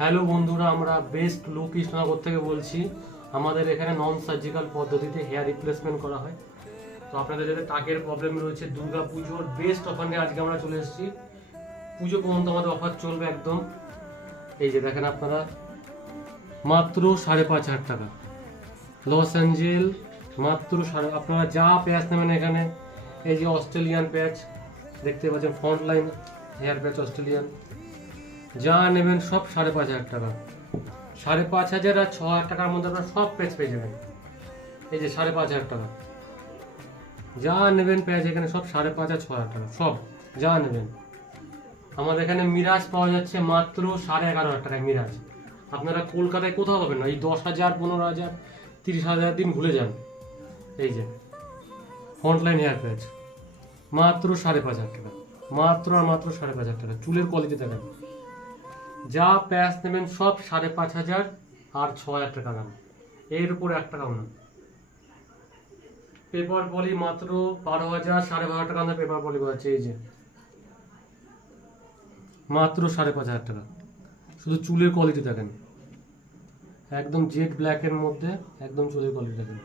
Hello বন্ধুরা, আমরা best look Krishnanagar থেকে বলছি। আমাদের এখানে নন সার্জিক্যাল পদ্ধতিতে হেয়ার রিপ্লেসমেন্ট করা হয়। তো আপনাদের যাদের টাকের প্রবলেম রয়েছে, দুর্গা পুজোর বেস্ট অফার নিয়ে আজকে আমরা চলে এসেছি। পুজো পর্যন্ত আমাদের অফার চলবে একদম। এই যে দেখেন আপনারা, মাত্র 5,500 টাকা লস অ্যাঞ্জেল, মাত্র আপনারা যা প্যাচ নেবেন এখানে। এই যে অস্ট্রেলিয়ান প্যাচ দেখতে পাচ্ছেন, front line hair patch Australian, যা নেবেন সব 5,500 টাকা। 5,500 আর 6,000 টাকার মধ্যে আপনারা সব প্যাচ পেয়ে যাবেন। এই যে 5,500 টাকা, যা নেবেন প্যাচ এখানে সব 5,500 আর 6,000 টাকা, সব যা নেবেন। আমাদের এখানে মিরাজ পাওয়া যাচ্ছে মাত্র 11,500 টাকায়। মিরাজ আপনারা কলকাতায় কোথাও পাবেন না। এই 10,000, 15,000, 30,000 দিন ভুলে যান। এই যে ফ্রন্টলাইন হেয়ার প্যাচ মাত্র 5,500 টাকা, মাত্র আর মাত্র 5,500 টাকা। চুলের কোয়ালিটি দেখেন, যা প্যাচ নেবেন সব 5,500 আর 6,000 টাকা দাম, এর উপর 1 টাকাও না। পেপার পলি মাত্র 12,000, 12,500 টাকা দাম পেপার পলি পাচ্ছে। এই যে মাত্র 5,500 টাকা। শুধু চুলের কোয়ালিটি দেখেন, একদম জেড ব্ল্যাকের মধ্যে একদম চুলের কোয়ালিটি দেখেন।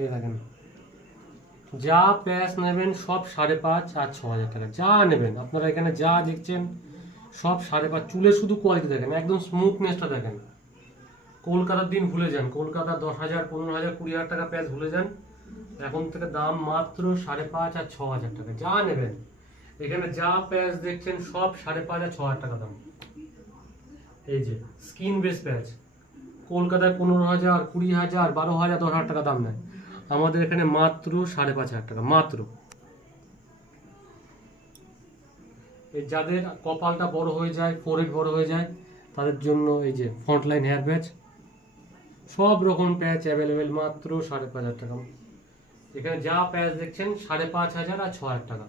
এই দেখেন, যা প্যাচ নেবেন সব 5,500 আর 6,000 টাকা, যা নেবেন আপনারা এখানে যা দেখছেন সব 5,500। চুলের শুধু কোয়ালিটি দেখেন, একদম স্মুথনেসটা দেখেন। কলকাতার দিন ভুলে যান, কলকাতা 10,000, 15,000, 20,000 টাকা প্যাচ ভুলে যান। এখন থেকে দাম মাত্র 5,500 আর 6,000 টাকা, যা নেবেন এখানে যা প্যাচ দেখছেন সব 5,500 আর 6,000 টাকা দাম। এই যে স্কিন বেস প্যাচ কলকাতায় 15,000, 20,000, 12,000, 10,000 টাকা দাম নেয়, আমাদের এখানে মাত্র 5,500 টাকা মাত্র। এই যাদের কপালটা বড় হয়ে যায়, ফোরহেড বড় হয়ে যায়, তাদের জন্য এই যে ফ্রন্টলাইন হেয়ার প্যাচ, সব রকম প্যাচ অ্যাভেলেবেল মাত্র 5,500 টাকা। এখানে যা প্যাচ দেখছেন 5,500 আর 6,000 টাকা।